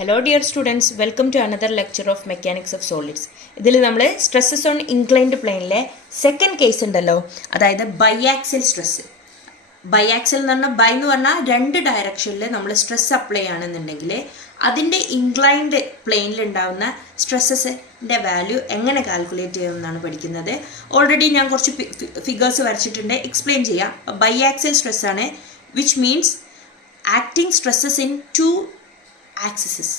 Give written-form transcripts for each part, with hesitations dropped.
Hello dear students, welcome to another lecture of Mechanics of Solids. ഇതിൽ നമ്മൾ stresses on inclined പ്ലെയിനിലെ second case ഉണ്ടല്ലോ, അതായത് ബൈആക്സൽ stress. ബൈആക്സൽ എന്ന് പറഞ്ഞാൽ ബൈ എന്ന് പറഞ്ഞാൽ രണ്ട് ഡയറക്ഷനിൽ നമ്മൾ സ്ട്രെസ് അപ്ലൈ ആണെന്നുണ്ടെങ്കിൽ അതിൻ്റെ ഇൻക്ലൈൻഡ് പ്ലെയിനിൽ ഉണ്ടാകുന്ന സ്ട്രെസ്സസിൻ്റെ വാല്യൂ എങ്ങനെ കാൽക്കുലേറ്റ് ചെയ്യുമെന്നാണ് പഠിക്കുന്നത്. ഓൾറെഡി ഞാൻ കുറച്ച് ഫിഗേഴ്സ് വരച്ചിട്ടുണ്ട്, എക്സ്പ്ലെയിൻ ചെയ്യാം. ബൈആക്സൽ സ്ട്രെസ് ആണ്, which means acting stresses in two axes.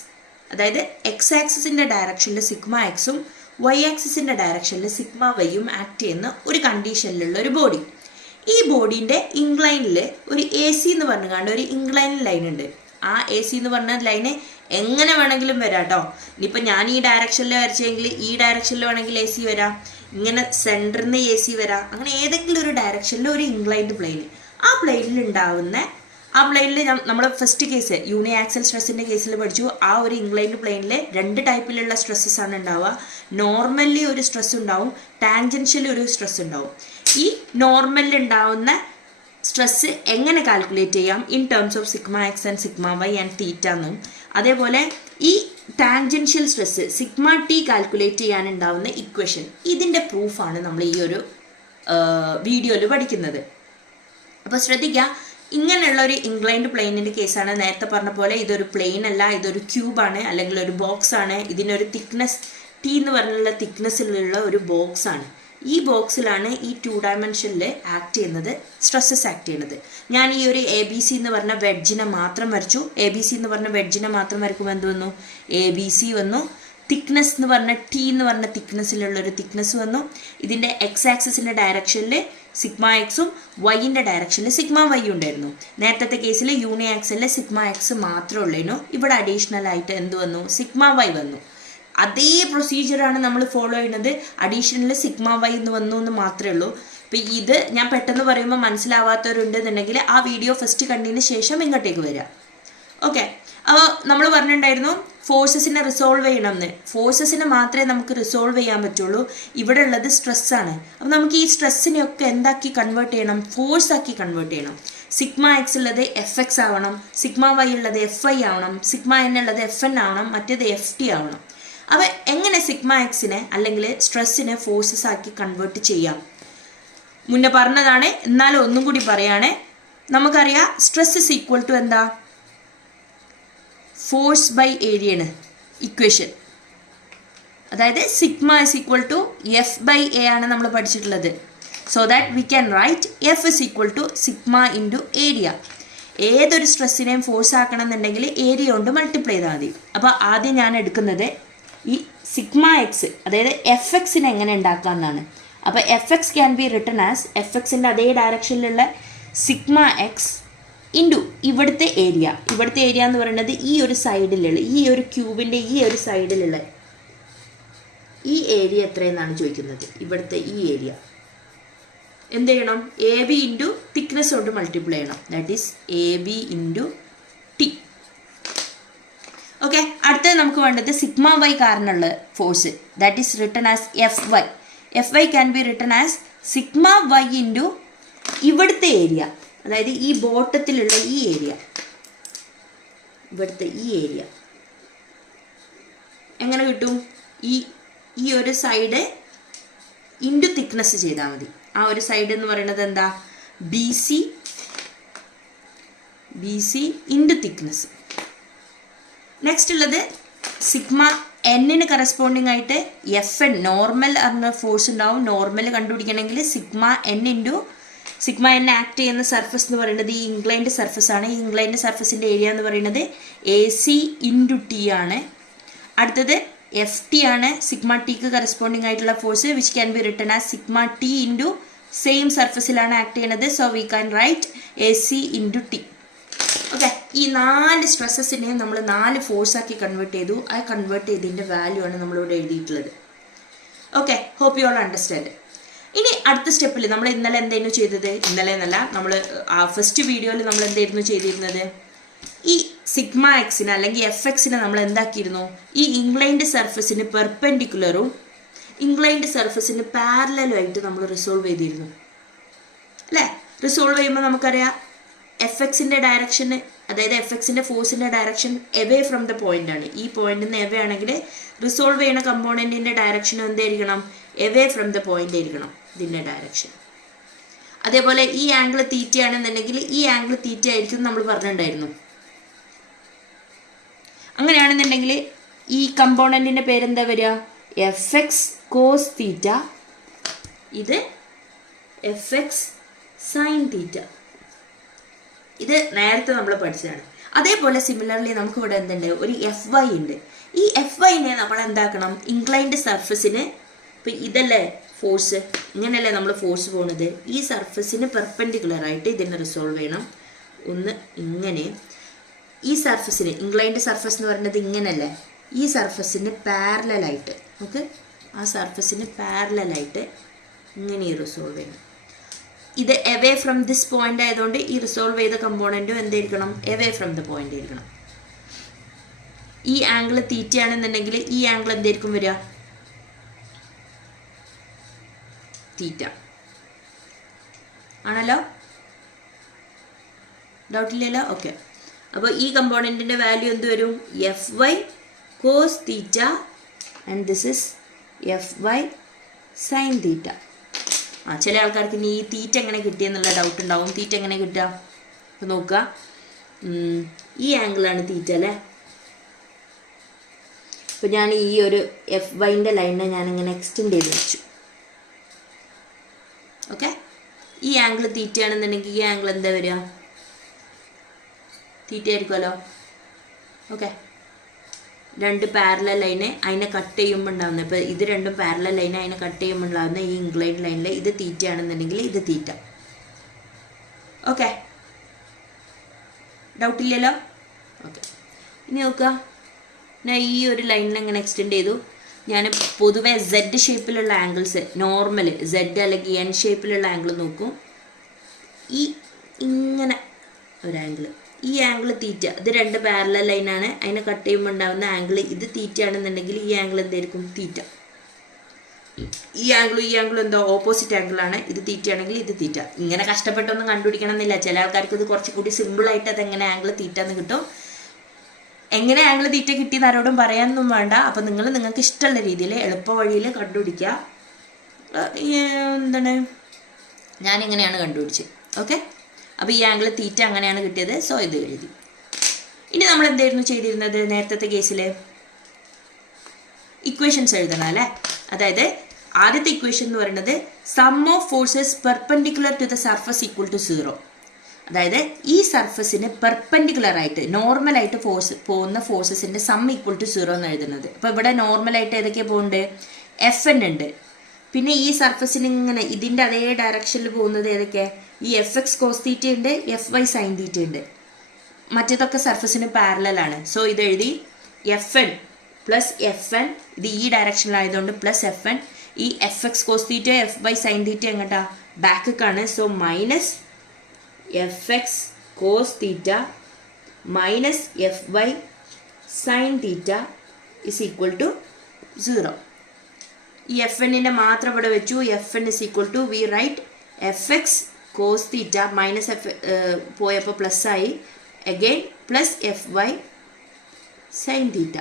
അതായത് എക്സ് ആക്സിസിൻ്റെ ഡയറക്ഷനിൽ സിഗ്മ എക്സും വൈ ആക്സിസിൻ്റെ ഡയറക്ഷനിൽ സിഗ്മ വൈയും ആക്ട് ചെയ്യുന്ന ഒരു കണ്ടീഷനിലുള്ള ഒരു ബോഡി. ഈ ബോഡീൻ്റെ ഇൻക്ലൈനിൽ ഒരു എ സി എന്ന് പറഞ്ഞുകൊണ്ട് ഒരു ഇൻക്ലൈൻ ലൈൻ ഉണ്ട്. ആ എ സി എന്ന് പറഞ്ഞ ലൈന് എങ്ങനെ വേണമെങ്കിലും വരാം കേട്ടോ. ഇനിയിപ്പോൾ ഞാൻ ഈ ഡയറക്ഷനിൽ വരച്ചെങ്കിൽ ഈ ഡയറക്ഷനിൽ വേണമെങ്കിൽ എ സി വരാം, ഇങ്ങനെ സെൻറ്ററിൽ നിന്ന് എ സി വരാം, അങ്ങനെ ഏതെങ്കിലും ഒരു ഡയറക്ഷനിൽ ഒരു ഇൻക്ലൈൻഡ് പ്ലെയിൻ, ആ പ്ലെയിനിൽ ഉണ്ടാവുന്ന ആ പ്ലെയിനിൽ നമ്മൾ ഫസ്റ്റ് കേസ് യൂണി ആക്സൽ സ്ട്രെസ്സിൻ്റെ കേസിൽ പഠിച്ചു. ആ ഒരു ഇൻക്ലൈൻഡ് പ്ലെയിനിൽ രണ്ട് ടൈപ്പിലുള്ള സ്ട്രെസ്സസ് ആണ് ഉണ്ടാവുക. നോർമലി ഒരു സ്ട്രെസ് ഉണ്ടാവും, ടാൻജൻഷ്യലി ഒരു സ്ട്രെസ് ഉണ്ടാവും. ഈ നോർമലിൽ ഉണ്ടാവുന്ന സ്ട്രെസ് എങ്ങനെ കാൽക്കുലേറ്റ് ചെയ്യാം in terms of sigma X and sigma Y and theta എന്നും, അതേപോലെ ഈ tangential stress sigma T calculate ചെയ്യാനുണ്ടാവുന്ന ഇക്വേഷൻ, ഇതിൻ്റെ പ്രൂഫാണ് നമ്മൾ ഈ ഒരു വീഡിയോയിൽ പഠിക്കുന്നത്. അപ്പോൾ ശ്രദ്ധിക്കുക, ഇങ്ങനെയുള്ള ഒരു ഇൻക്ലൈൻഡ് പ്ലെയിനിൻ്റെ കേസാണ്. നേരത്തെ പറഞ്ഞ പോലെ ഇതൊരു പ്ലെയിൻ അല്ല, ഇതൊരു ക്യൂബാണ് അല്ലെങ്കിൽ ഒരു ബോക്സ് ആണ്. ഇതിനൊരു തിക്നെസ് ടി എന്ന് പറഞ്ഞുള്ള തിക്നെസ്സിലുള്ള ഒരു ബോക്സ് ആണ്. ഈ ബോക്സിലാണ് ഈ 2 ഡയമെൻഷനിൽ ആക്ട് ചെയ്യുന്നത്, സ്ട്രെസ്സസ് ആക്ട് ചെയ്യുന്നത്. ഞാൻ ഈ ഒരു എ ബി സി എന്ന് പറഞ്ഞ വെഡ്ജിനെ മാത്രം വരച്ചു. എ ബി സി എന്ന് പറഞ്ഞ വെഡ്ജിനെ മാത്രം വരയ്ക്കുമ്പോൾ എന്ത് വന്നു? എ ബി സി വന്നു. തിക്നെസ് എന്ന് പറഞ്ഞ ടി എന്ന് പറഞ്ഞ തിക്നെസ്സിലുള്ള ഒരു തിക്നെസ് വന്നു. ഇതിൻ്റെ എക്സ് ആക്സിസിൻ്റെ ഡയറക്ഷനിൽ സിഗ്മ എക്സും വൈൻ്റെ ഡയറക്ഷനിൽ സിഗ്മ വൈ ഉണ്ടായിരുന്നു. നേരത്തെ കേസിൽ യൂണി ആക്സലിൽ സിഗ്മ എക്സ് മാത്രമേ ഉള്ളൂ. ഇവിടെ അഡീഷണൽ ആയിട്ട് എന്ത് വന്നു? സിഗ്മ വൈ വന്നു. അതേ പ്രൊസീജിയറാണ് നമ്മൾ ഫോളോ ചെയ്യുന്നത്. അഡീഷണൽ സിഗ്മ വൈ എന്ന് വന്നു എന്ന് മാത്രമേ ഉള്ളൂ. ഇപ്പം ഇത് ഞാൻ പെട്ടെന്ന് പറയുമ്പോൾ മനസ്സിലാവാത്തവരുണ്ടെന്നുണ്ടെങ്കിൽ ആ വീഡിയോ ഫസ്റ്റ് കണ്ടതിന് ശേഷം ഇങ്ങോട്ടേക്ക് വരിക. ഓക്കെ, അപ്പോൾ നമ്മൾ പറഞ്ഞിട്ടുണ്ടായിരുന്നു ഫോഴ്സസിനെ റിസോൾവ് ചെയ്യണമെന്ന്. ഫോഴ്സസിനെ മാത്രമേ നമുക്ക് റിസോൾവ് ചെയ്യാൻ പറ്റുള്ളൂ. ഇവിടെ ഉള്ളത് സ്ട്രെസ്സാണ്. അപ്പോൾ നമുക്ക് ഈ സ്ട്രെസ്സിനെയൊക്കെ എന്താക്കി കൺവേർട്ട് ചെയ്യണം? ഫോഴ്സ് ആക്കി കൺവേർട്ട് ചെയ്യണം. സിഗ്മ എക്സ് ഉള്ളത് എഫ് എക്സ് ആവണം, സിഗ്മ വൈ ഉള്ളത് എഫ് ഐ ആവണം, സിഗ്മ എൻ ഉള്ളത് എഫ് എൻ ആവണം, മറ്റേത് എഫ് ടി ആവണം. അപ്പോൾ എങ്ങനെ സിഗ്മ എക്സിനെ അല്ലെങ്കിൽ സ്ട്രെസ്സിനെ ഫോഴ്സസ് ആക്കി കൺവേർട്ട് ചെയ്യാം? മുന്നേ പറഞ്ഞതാണ്, എന്നാലും ഒന്നും കൂടി പറയുകയാണെ. നമുക്കറിയാം സ്ട്രെസ് ഇസ് ഈക്വൽ ടു എന്താ? ഫോഴ്സ് ബൈ ഏരിയ ആണ് ഇക്വേഷൻ. അതായത് sigma is equal to F by A ആണ് നമ്മൾ പഠിച്ചിട്ടുള്ളത്. So that we can write F is equal to sigma into area. ഏതൊരു സ്ട്രെസ്സിനെയും ഫോഴ്സ് ആക്കണം എന്നുണ്ടെങ്കിൽ ഏരിയ കൊണ്ട് മൾട്ടിപ്ലൈ ചെയ്താൽ മതി. അപ്പോൾ ആദ്യം ഞാൻ എടുക്കുന്നത് ഈ സിഗ്മ എക്സ്, അതായത് എഫ് എക്സിനെ എങ്ങനെ ഉണ്ടാക്കുക എന്നാണ്. അപ്പോൾ F X can be written as F എക്സിൻ്റെ അതേ ഡയറക്ഷനിലുള്ള സിഗ്മ എക്സ് ഇൻറ്റു ഇവിടുത്തെ ഏരിയ. ഇവിടുത്തെ ഏരിയ എന്ന് പറയുന്നത് ഈ ഒരു സൈഡിലുള്ള, ഈ ഒരു ക്യൂബിൻ്റെ ഈ ഒരു സൈഡിലുള്ള ഈ ഏരിയ എത്രയെന്നാണ് ചോദിക്കുന്നത്. ഇവിടുത്തെ ഈ ഏരിയ എന്ത് ചെയ്യണം? എ ബി ഇൻറ്റു തിക്നെസ് കൊണ്ട് മൾട്ടിപ്ലൈ ചെയ്യണം. That is A B into T. Okay, അടുത്തത് നമുക്ക് വേണ്ടത് സിഗ്മ വൈ കാരണമുള്ള force, that is written as F Y. F Y can be written as sigma Y into ഇവിടുത്തെ area, അതായത് ഈ ബോട്ടത്തിലുള്ള ഈ ഏരിയ, ഇവിടുത്തെ ഈ ഏരിയ. എങ്ങനെ കിട്ടും? ഈ ഒരു സൈഡ് ഇൻറ്റു തിക്നെസ് ചെയ്താൽ മതി. ആ ഒരു സൈഡ് എന്ന് പറയുന്നത് എന്താ? B C into thickness. Next ഉള്ളത് സിഗ്മ എന്നിന് കറസ്പോണ്ടിങ് ആയിട്ട് എഫ് എൻ, നോർമൽ പറഞ്ഞ ഫോഴ്സ് ഉണ്ടാവും. നോർമൽ കണ്ടുപിടിക്കണമെങ്കിൽ sigma N into sigma N act ചെയ്യുന്ന സർഫസ് എന്ന് പറയുന്നത് ഈ ഇൻക്ലൈൻഡ് സർഫസ് ആണ്. ഈ ഇൻക്ലൈൻഡ് സർഫസിൻ്റെ ഏരിയ എന്ന് പറയുന്നത് എ സി ഇൻറ്റു ടി ആണ്. അടുത്തത് എഫ് ടി ആണ്, സിഗ്മ ടിക്ക് കറസ്പോണ്ടിങ് ആയിട്ടുള്ള force, which can be written as sigma T into same സർഫസിലാണ് ആക്ട് ചെയ്യുന്നത്. So we can write A C into T. Okay, ഈ 4 സ്ട്രെസ്സസിനെയും നമ്മൾ 4 ഫോഴ്സാക്കി കൺവേർട്ട് ചെയ്തു. ആ കൺവേർട്ട് ചെയ്തതിൻ്റെ വാല്യൂ ആണ് നമ്മളിവിടെ എഴുതിയിട്ടുള്ളത്. Okay, hope you all understand. ഇനി അടുത്ത സ്റ്റെപ്പിൽ നമ്മൾ ഇന്നലെ എന്തായിരുന്നു ചെയ്തത്? ഇന്നലെ എന്നല്ല, നമ്മൾ ആ ഫസ്റ്റ് വീഡിയോയിൽ നമ്മൾ എന്തായിരുന്നു ചെയ്തിരുന്നത്? ഈ സിഗ്മ എക്സിനെ അല്ലെങ്കിൽ എഫ് എക്സിനെ നമ്മൾ എന്താക്കിയിരുന്നു? ഈ ഇൻക്ലൈൻഡ് സർഫസിന് പെർപെൻഡിക്കുലറും ഇൻക്ലൈൻഡ് സർഫസിന് പാരലലും ആയിട്ട് നമ്മൾ റിസോൾവ് ചെയ്തിരുന്നു അല്ലേ? റിസോൾവ് ചെയ്യുമ്പോൾ നമുക്കറിയാം എഫ് എക്സിൻ്റെ ഡയറക്ഷൻ, അതായത് എഫ് എക്സിൻ്റെ ഫോഴ്സിൻ്റെ direction away from the point ആണ്. ഈ പോയിന്റിൽ നിന്ന് എവേ ആണെങ്കിൽ റിസോൾവ് ചെയ്യുന്ന കമ്പോണൻറ്റിൻ്റെ ഡയറക്ഷൻ എന്തായിരിക്കണം? എവേ ഫ്രം ദ പോയിന്റ് ആയിരിക്കണം ഇതിൻ്റെ ഡയറക്ഷൻ. അതേപോലെ ഈ ആംഗിൾ തീറ്റ ആണെന്നുണ്ടെങ്കിൽ ഈ ആംഗിൾ തീറ്റ ആയിരിക്കും നമ്മൾ പറഞ്ഞിട്ടുണ്ടായിരുന്നു. അങ്ങനെയാണെന്നുണ്ടെങ്കിൽ ഈ കമ്പോണൻറ്റിൻ്റെ പേരെന്താ വരിക? എഫ് എക്സ് കോസ് തീറ്റ, ഇത് എഫ് എക്സ് സൈൻ തീറ്റ. ഇത് നേരത്തെ നമ്മൾ പഠിച്ചതാണ്. അതേപോലെ സിമിലർലി നമുക്ക് ഇവിടെ എന്തുണ്ട്? ഒരു എഫ് വൈ ഉണ്ട്. ഈ എഫ് വൈനെ നമ്മൾ എന്താക്കണം? ഇൻക്ലൈൻഡ് സർഫസിന്, ഇപ്പം ഇതല്ലേ ഫോഴ്സ്, ഇങ്ങനെയല്ലേ നമ്മൾ ഫോഴ്സ് പോകുന്നത്, ഈ സർഫസിന് പെർപെൻഡിക്കുലർ ആയിട്ട് ഇതിനെ റിസോൾവ് ചെയ്യണം. ഒന്ന് ഇങ്ങനെ, ഈ സർഫസിന്, ഇൻക്ലൈൻഡ് സർഫസ് എന്ന് പറയുന്നത് ഇങ്ങനെയല്ലേ, ഈ സർഫസിന് പാരലായിട്ട് നമുക്ക് ആ സർഫസിന് പാരലായിട്ട് ഇങ്ങനെ റിസോൾവ് ചെയ്യണം. ഇത് എവേ ഫ്രം ദിസ് പോയിന്റ് ആയതുകൊണ്ട് ഈ റിസോൾവ് ചെയ്ത കമ്പോണൻറ്റും എന്തായിരിക്കണം? എവേ ഫ്രം ദ പോയിന്റ് ആയിരിക്കണം. ഈ ആംഗിൾ തീറ്റ ആണെന്നുണ്ടെങ്കിൽ ഈ ആംഗിൾ എന്തായിരിക്കും വരിക? തീറ്റ ആണല്ലോ, ഡൗട്ടില്ലല്ലോ? ഓക്കെ. അപ്പോൾ ഈ കമ്പോണൻറ്റിൻ്റെ വാല്യൂ എന്ത് വരും? F Y cos theta and this is F Y sine theta. ചില ആൾക്കാർക്ക് ഇനി ഈ തീറ്റ എങ്ങനെ കിട്ടിയെന്നുള്ള ഡൗട്ട് ഉണ്ടാവും. തീറ്റ എങ്ങനെ കിട്ടുക? അപ്പോൾ നോക്കുക, ഈ ആംഗിളാണ് തീറ്റ അല്ലേ. അപ്പോൾ ഞാൻ ഈ ഒരു എഫ് വൈൻ്റെ ലൈനിനെ ഞാനിങ്ങനെ എക്സ്റ്റെൻഡ് ചെയ്ത് വെച്ചു. ഓക്കെ, ഈ ആംഗിൾ തീറ്റ ആണെന്നുണ്ടെങ്കിൽ ഈ ആംഗിൾ എന്താ വരിക? തീറ്റ ആയിരിക്കുമല്ലോ. ഓക്കെ, രണ്ട് പാരലൽ ലൈനെ അതിനെ കട്ട് ചെയ്യുമ്പോൾ ഉണ്ടാകുന്നത്, ഇപ്പോൾ ഇത് രണ്ടും പാരലൽ ലൈനെ അതിനെ കട്ട് ചെയ്യുമ്പോൾ ഉണ്ടാകുന്ന ഈ ഇൻക്ലൈൻഡ് ലൈനിൽ ഇത് തീറ്റ ആണെന്നുണ്ടെങ്കിൽ ഇത് തീറ്റ. ഓക്കെ, ഡൗട്ടില്ലല്ലോ? ഓക്കെ, ഇനി നോക്കുക, ഞാൻ ഈ ഒരു ലൈനിനെ ഇങ്ങനെ എക്സ്റ്റെൻഡ് ചെയ്തു. ഞാൻ പൊതുവെ സെഡ് ഷേപ്പിലുള്ള ആംഗിൾസ്, നോർമൽ സെഡ് അല്ലെങ്കിൽ എൻ ഷേപ്പിലുള്ള ആംഗിൾ നോക്കും. ഈ ഇങ്ങനെ ഒരു ആംഗിൾ, ഈ ആംഗിൾ തീറ്റ, ഇത് രണ്ട് പാരലൽ ലൈനാണ്, അതിനെ കട്ട് ചെയ്യുമ്പോൾ ഉണ്ടാകുന്ന ആംഗിൾ ഇത് തീറ്റ ആണെന്നുണ്ടെങ്കിൽ ഈ ആംഗിൾ എന്തായിരിക്കും? തീറ്റ. ഈ ആംഗിളും എന്തോ ഓപ്പോസിറ്റ് ആംഗിളാണ്. ഇത് തീറ്റ ആണെങ്കിൽ ഇത് തീറ്റ. ഇങ്ങനെ കഷ്ടപ്പെട്ടൊന്നും കണ്ടുപിടിക്കണം എന്നില്ല. ചില ആൾക്കാർക്ക് ഇത് കുറച്ചുകൂടി സിമ്പിളായിട്ട് അതെങ്ങനെ ആംഗിൾ തീറ്റ എന്ന് കിട്ടും. എങ്ങനെ ആംഗിൾ തീറ്റ കിട്ടിയെന്ന് ആരോടും പറയാനൊന്നും വേണ്ട. അപ്പം നിങ്ങൾക്ക് ഇഷ്ടമുള്ള രീതിയിൽ എളുപ്പ വഴിയിൽ കണ്ടുപിടിക്കുക. എന്താണ്, ഞാനിങ്ങനെയാണ് കണ്ടുപിടിച്ചത്. ഓക്കെ, അപ്പോൾ ഈ ആംഗിൾ തീറ്റ അങ്ങനെയാണ് കിട്ടിയത്. സോ ഇത് എഴുതി. ഇനി നമ്മൾ എന്തായിരുന്നു ചെയ്തിരുന്നത്? നേരത്തെ കേസിൽ ഇക്വേഷൻസ് എഴുതണം അല്ലേ. അതായത് ആദ്യത്തെ ഇക്വേഷൻ എന്ന് പറയുന്നത് sum of forces perpendicular to the surface equal to 0. അതായത് ഈ സർഫസിന് പെർപെൻഡിക്കുലർ ആയിട്ട് നോർമലായിട്ട് പോകുന്ന ഫോഴ്സസിൻ്റെ സം ഈക്വൽ ടു 0 എന്ന് എഴുതുന്നത്. അപ്പോൾ ഇവിടെ നോർമലായിട്ട് ഏതൊക്കെയാണ് പോകുന്നുണ്ട്? എഫ് എൻ ഉണ്ട്. പിന്നെ ഈ സർഫസിന് ഇങ്ങനെ ഇതിൻ്റെ അതേ ഡയറക്ഷനിൽ പോകുന്നത് ഏതൊക്കെ? ഈ എഫ് എക്സ് കോസ് തീറ്റ ഉണ്ട്, എഫ് വൈ സൈൻ തീറ്റ ഉണ്ട്. മറ്റേതൊക്കെ സർഫസിന് പാരലലാണ്. സോ ഇത് എഴുതി F N plus F N, ഇത് ഈ ഡയറക്ഷനിലായതുകൊണ്ട് പ്ലസ് എഫ് എൻ. ഈ F X cos theta F Y sine theta എങ്ങോട്ടാ? ബാക്കാണ്. So minus F X cos theta minus F Y sine theta is equal to 0. ഈ F എന്നിൻ്റെ മാത്രം ഇവിടെ വെച്ചു. F N is equal to we write F X cos theta minus F പോയപ്പോൾ plus ആയി, again plus F Y sine theta.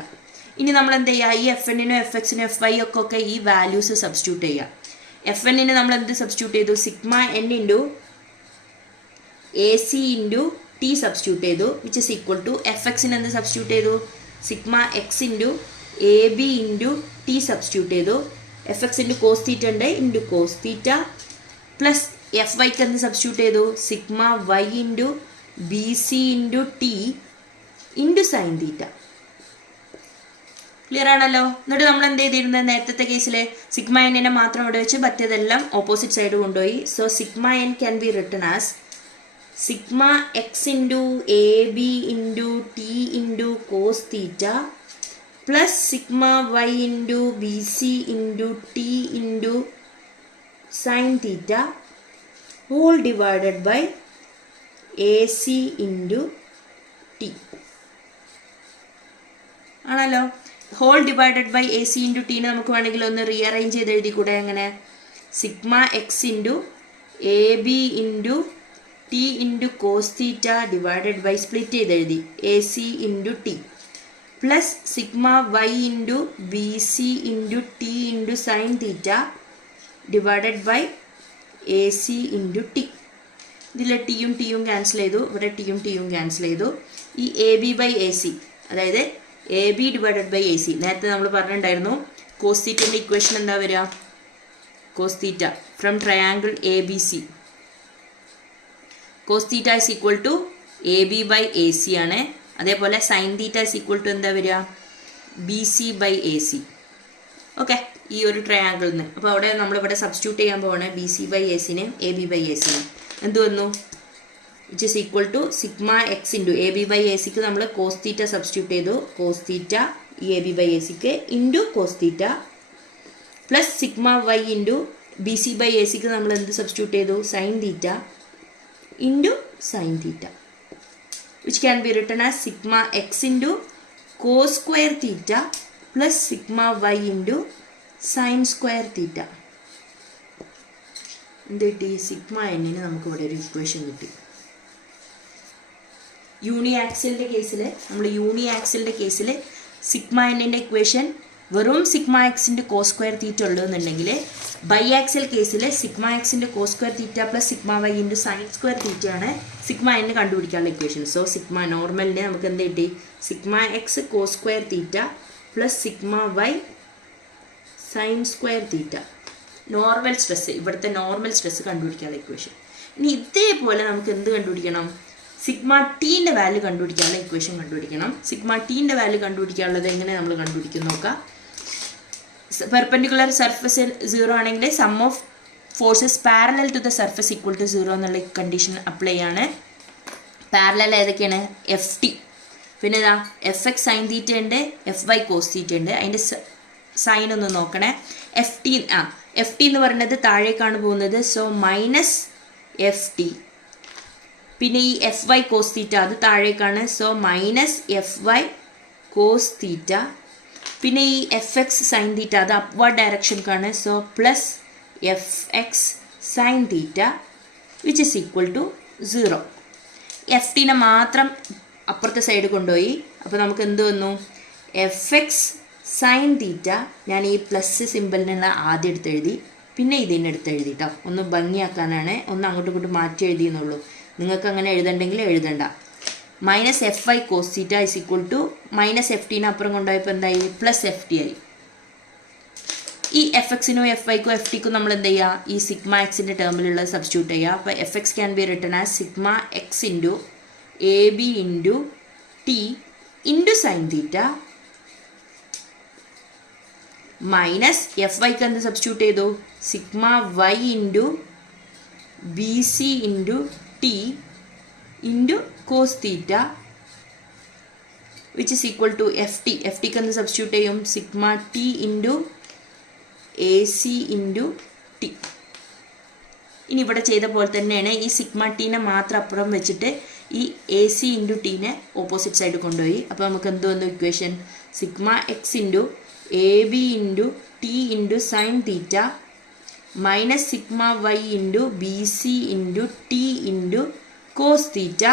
ഇനി നമ്മൾ എന്ത് ചെയ്യുക? ഈ എഫ് എന്നിനും എഫ് എക്സിനും എഫ് വൈ ഒക്കെ ഈ വാല്യൂസ് സബ്സ്റ്റിറ്റ്യൂട്ട് ചെയ്യുക. എഫ് എന്നിന് നമ്മൾ എന്ത് സബ്സ്റ്റിറ്റ്യൂട്ട് ചെയ്തു? Sigma N into A C into T substitute ചെയ്തു, which is equal to F എക്സിന് എന്ത് സബ്സ്റ്റിറ്റ്യൂട്ട് ചെയ്തു? Sigma X into A B into T substitute ചെയ്തു. F X into cos theta ഉണ്ട്, into cos theta plus F വൈക്ക് എന്ത് substitute ചെയ്തു? Sigma Y into B C into T into sine theta. Clear ആണല്ലോ? എന്നിട്ട് നമ്മൾ എന്ത് ചെയ്തിരുന്നത്? നേരത്തെ കേസിൽ സിഗ്മ എന്നിനെ മാത്രം ഇവിടെ വെച്ച് മറ്റേതെല്ലാം ഓപ്പോസിറ്റ് സൈഡ് കൊണ്ടുപോയി. So sigma N can be written as sigma X into A B into T into cos theta plus sigma Y into B C into T into sine theta whole divided by A C into T ആണല്ലോ. Whole divided by A C into ടീനെ നമുക്ക് വേണമെങ്കിൽ ഒന്ന് rearrange ചെയ്ത് എഴുതി കൂടെ. എങ്ങനെ? Sigma X into A B into T into cos theta divided by split ചെയ്ത് എഴുതി A C into T plus sigma Y into B C into T into sine theta divided by A C into T. ഇതിൽ ടിയും ടിയും cancel ചെയ്തു, ഇവിടെ ടിയും ടിയും cancel ചെയ്തു. ഈ A B by A C, അതായത് A B divided by A C, നേരത്തെ നമ്മൾ പറഞ്ഞിട്ടുണ്ടായിരുന്നു കോസ് തീറ്റൻ്റെ ഇക്വേഷൻ എന്താ വരിക? Cos theta from triangle A B C, cos theta is equal to A B by A C ആണ്. അതേപോലെ sine theta is equal to എന്താ വരിക? B C by A C. Okay, ഈ ഒരു ട്രയാങ്കിളിൽ നിന്ന്. അപ്പോൾ അവിടെ നമ്മളിവിടെ സബ്സ്റ്റിറ്റ്യൂട്ട് ചെയ്യാൻ പോവാണ് ബി സി ബൈ എ സിനെയും എ ബി ബൈ എ സിനെയും. എന്ത് വന്നു? Which is equal to sigma X into A B by A സിക്ക് നമ്മൾ കോസ് തീറ്റ സബ്സ്റ്റിറ്റ്യൂട്ട് ചെയ്തു, കോസ് തീറ്റ ഈ എ ബി ബൈ എ സിക്ക് into cos theta plus sigma Y into B C by A സിക്ക് നമ്മൾ എന്ത് substitute ചെയ്തു? Sine theta into sine theta, which can be written as sigma X into cos square theta plus sigma Y into sine square theta. എന്ത് കിട്ടി? Sigma എന്നിന് നമുക്ക് ഇവിടെ ഒരു ഇക്വേഷൻ കിട്ടി. യൂണി ആക്സിലിൻ്റെ കേസിൽ സിഗ്മ എന്നിൻ്റെ ഇക്വേഷൻ വെറും സിഗ്മ എക്സിൻ്റെ കോസ് സ്ക്വയർ തീറ്റ ഉള്ളതെന്നുണ്ടെങ്കിൽ ബൈ ആക്സിൽ കേസിൽ സിഗ്മ എക്സിൻ്റെ cos square theta plus sigma Y into sine square തീറ്റയാണ് സിഗ്മ എന്നിന് കണ്ടുപിടിക്കാനുള്ള ഇക്വേഷൻ. സോ സിഗ്മ നോർമലിനെ നമുക്ക് എന്ത് കിട്ടി? Sigma X cos square theta plus sigma Y sine square theta. Normal stress, ഇവിടുത്തെ നോർമൽ സ്ട്രെസ് കണ്ടുപിടിക്കാനുള്ള ഇക്വേഷൻ. ഇനി ഇതേപോലെ നമുക്ക് എന്ത് കണ്ടുപിടിക്കണം? സിഗ്മ ടീൻ്റെ വാല്യൂ കണ്ടുപിടിക്കാനുള്ള ഇക്വേഷൻ കണ്ടുപിടിക്കണം. സിഗ്മ ടീൻ്റെ വാല്യൂ കണ്ടുപിടിക്കാനുള്ളത് എങ്ങനെ നമ്മൾ കണ്ടുപിടിക്കും നോക്കാം. പെർപെൻഡിക്കുലർ സർഫസ് 0 ആണെങ്കിൽ sum of forces parallel to the surface equal to 0 എന്നുള്ള കണ്ടീഷൻ അപ്ലൈ ചെയ്യാണ്. പാരലൽ ഏതൊക്കെയാണ്? എഫ് ടി, പിന്നെ ഇതാ എഫ് എക്സ് സൈൻ തീറ്റ ഉണ്ട്, എഫ് വൈ കോസ് തീറ്റ ഉണ്ട്. അതിൻ്റെ സൈൻ ഒന്ന് നോക്കണേ. എഫ് ടി എന്ന് പറയുന്നത് താഴേക്കാണ് പോകുന്നത്, സോ മൈനസ് എഫ് ടി. പിന്നെ ഈ എഫ് വൈ കോസ് തീറ്റ അത് താഴേക്കാണ്, so minus F Y cos theta. പിന്നെ ഈ എഫ് എക്സ് സൈൻ തീറ്റ അത് അപ്വേർഡ് ഡയറക്ഷൻക്കാണ്, so plus F X sine theta which is equal to 0. F ടീനെ മാത്രം അപ്പുറത്തെ സൈഡ് കൊണ്ടുപോയി. അപ്പോൾ നമുക്ക് എന്ത് വന്നു? എഫ് എക്സ് സൈൻ തീറ്റ, ഞാൻ ഈ പ്ലസ് സിമ്പിളിനുള്ള ആദ്യം എടുത്തെഴുതി, പിന്നെ ഇതിൻ്റെ എടുത്തെഴുതി കേട്ടോ, ഒന്ന് ഭംഗിയാക്കാനാണ്, ഒന്ന് അങ്ങോട്ടും ഇങ്ങോട്ടും മാറ്റി എഴുതിയെന്നുള്ളൂ. നിങ്ങൾക്ക് അങ്ങനെ എഴുതണ്ടെങ്കിൽ എഴുതണ്ട. Minus F I cos theta is equal to minus F ടീനെ അപ്പുറം കൊണ്ടുപോയപ്പോൾ എന്തായി? പ്ലസ് എഫ് ടി ആയി. ഈ എഫ് എക്സിനും എഫ് ഐക്കും എഫ് ടിക്കും നമ്മൾ എന്ത് ചെയ്യുക? ഈ സിഗ്മ എക്സിൻ്റെ ടേമിലുള്ളത് സബ്സ്റ്റിറ്റ്യൂട്ട് ചെയ്യുക. അപ്പോൾ F X can be written as sigma X into A B into T into sine theta minus F വൈക്ക് എന്ത് സബ്സ്റ്റിറ്റ്യൂട്ട് ചെയ്തു? Sigma Y into B C into T into cos theta which is equal to F T. F ടിക്ക് എന്ത് substitute ചെയ്യും? Sigma T into A C into T. ഇനി ഇവിടെ ചെയ്ത പോലെ തന്നെയാണ്, ഈ സിഗ്മ ടീനെ മാത്രം അപ്പുറം വെച്ചിട്ട് ഈ എ സി ഇൻറ്റു ടീനെ ഓപ്പോസിറ്റ് സൈഡ് കൊണ്ടുപോയി. അപ്പോൾ നമുക്ക് എന്ത് വന്നു equation? Sigma X into A B into T into sine theta minus sigma Y into B C into T into cos theta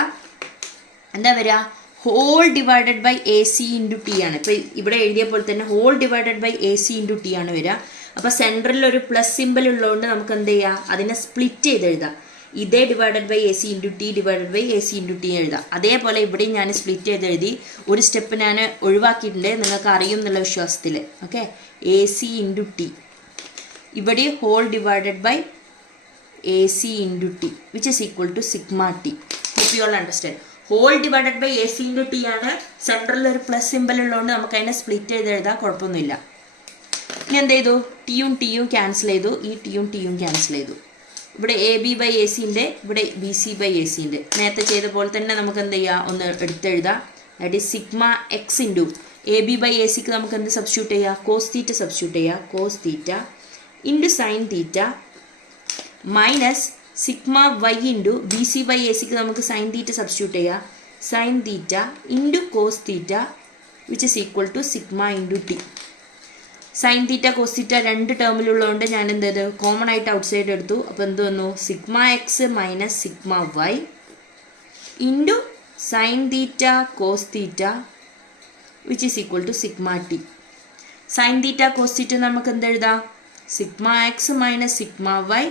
എന്താ വരിക? Whole divided by A C into T ആണ്. ഇപ്പോൾ ഇവിടെ എഴുതിയ പോലെ തന്നെ whole divided by A C into T ആണ് വരിക. അപ്പോൾ സെൻറ്ററിൽ ഒരു പ്ലസ് സിമ്പിൾ ഉള്ളതുകൊണ്ട് നമുക്ക് എന്ത് ചെയ്യാം? അതിനെ സ്പ്ലിറ്റ് ചെയ്ത് എഴുതാം. ഇതേ divided by A C into T divided by A C into T എഴുതാം. അതേപോലെ ഇവിടെയും ഞാൻ സ്പ്ലിറ്റ് ചെയ്ത് എഴുതി. ഒരു സ്റ്റെപ്പ് ഞാൻ ഒഴിവാക്കിയിട്ടുണ്ട്, നിങ്ങൾക്ക് അറിയും എന്നുള്ള വിശ്വാസത്തിൽ. Okay, A C into T, ഇവിടെ whole divided by A C into T which is equal to sigma T. Hope you all understand. Whole divided by A C into T ആണ്. സെൻറ്ററിൽ ഒരു പ്ലസ് സിമ്പിൾ ഉള്ളതുകൊണ്ട് നമുക്ക് അതിനെ split ചെയ്ത് എഴുതാം, കുഴപ്പമൊന്നുമില്ല. ഇനി എന്ത് ചെയ്തു? ടിയും ടിയും ക്യാൻസൽ ചെയ്തു, ഈ ടിയും ടിയും ക്യാൻസൽ ചെയ്തു. ഇവിടെ എ ബി ബൈ എ സിൻ്റെ, ഇവിടെ ബി സി ബൈ എ സിൻ്റെ. നേരത്തെ ചെയ്ത പോലെ തന്നെ നമുക്ക് എന്ത് ചെയ്യാം? ഒന്ന് എടുത്തെഴുതാം. That is sigma X into A B by A സിക്ക് നമുക്ക് എന്ത് സബ്സ്റ്റിറ്റ്യൂട്ട് ചെയ്യുക? കോസ് തീറ്റ സബ്സ്റ്റിറ്റ്യൂട്ട് ചെയ്യുക. Cos theta into sine theta minus sigma Y into B C by A സിക്ക് നമുക്ക് സൈൻ തീറ്റ സബ്സ്റ്റിറ്റ്യൂട്ട് ചെയ്യുക. Sine theta into cos theta which is equal to sigma into T. Sine theta cos theta രണ്ട് ടേമിലുള്ളതുകൊണ്ട് ഞാൻ എന്ത് ചെയ്തു, common ആയിട്ട് out side എടുത്തു. അപ്പോൾ എന്ത് വന്നു, sigma X minus sigma Y into sine theta cos theta which is equal to sigma T. Sine theta cos theta നമുക്ക് എന്ത് എഴുതാം, sigma X minus sigma Y.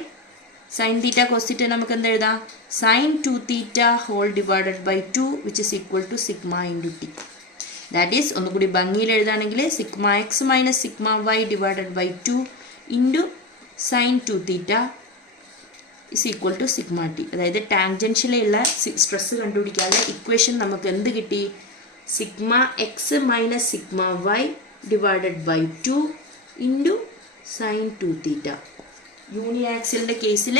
Sine theta cos theta നമുക്ക് എന്ത് എഴുതാം, sine 2 theta whole divided by 2 which is equal to sigma into T. That is ഒന്നുകൂടി ഭംഗിയിൽ എഴുതുകയാണെങ്കിൽ sigma X minus sigma Y divided by 2 into sine 2 theta is equal to sigma T. അതായത് ടാൻജൻഷ്യലുള്ള stress കണ്ടുപിടിക്കാനുള്ള equation നമുക്ക് എന്ത് കിട്ടി, sigma X minus sigma Y divided by 2 into sine 2 theta. യൂണി ആക്സിലിൻ്റെ കേസിൽ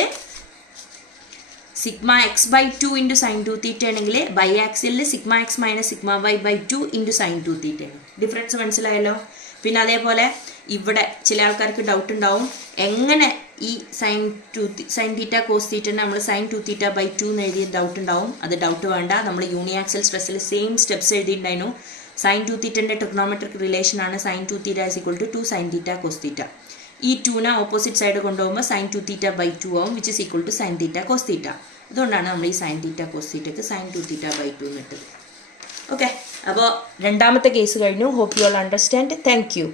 sigma X by 2 into sine 2 theta ആണെങ്കിൽ ബൈ ആക്സിലിൽ sigma X minus sigma Y by 2 into sine 2 theta ആണ്. ഡിഫറൻസ് മനസ്സിലായല്ലോ. പിന്നെ അതേപോലെ ഇവിടെ ചില ആൾക്കാർക്ക് ഡൗട്ട് ഉണ്ടാവും, എങ്ങനെ ഈ സൈൻ തീറ്റ കോസ് തീറ്റ നമ്മൾ സൈൻ 2 തീറ്റ ബൈ 2 എന്ന് എഴുതിയ ഡൗട്ട് ഉണ്ടാവും. അത് ഡൗട്ട് വേണ്ട, നമ്മൾ യൂണി ആക്സിൽ സ്ട്രെസ്സിൽ സെയിം സ്റ്റെപ്സ് എഴുതിയിട്ടുണ്ടായിരുന്നു. സൈൻ 2 തീറ്റൻ്റെ ട്രിഗ്നോമെട്രിക് റിലേഷൻ ആണ് sine 2 theta is equal to 2 sine theta cos theta. ഈ 2നെ ഓപ്പോസിറ്റ് സൈഡ് കൊണ്ടുപോകുമ്പോൾ സൈൻ 2 തീറ്റ ബൈ 2 ആവും which is equal to sine theta cos theta. അതുകൊണ്ടാണ് നമ്മൾ ഈ സൈൻ തീറ്റ കോസ് തീറ്റക്ക് സൈൻ 2 തീറ്റ ബൈ 2 എന്നിട്ടത്. ഓക്കെ, അപ്പോൾ രണ്ടാമത്തെ കേസ് കഴിഞ്ഞു. Hope you all understand. Thank U.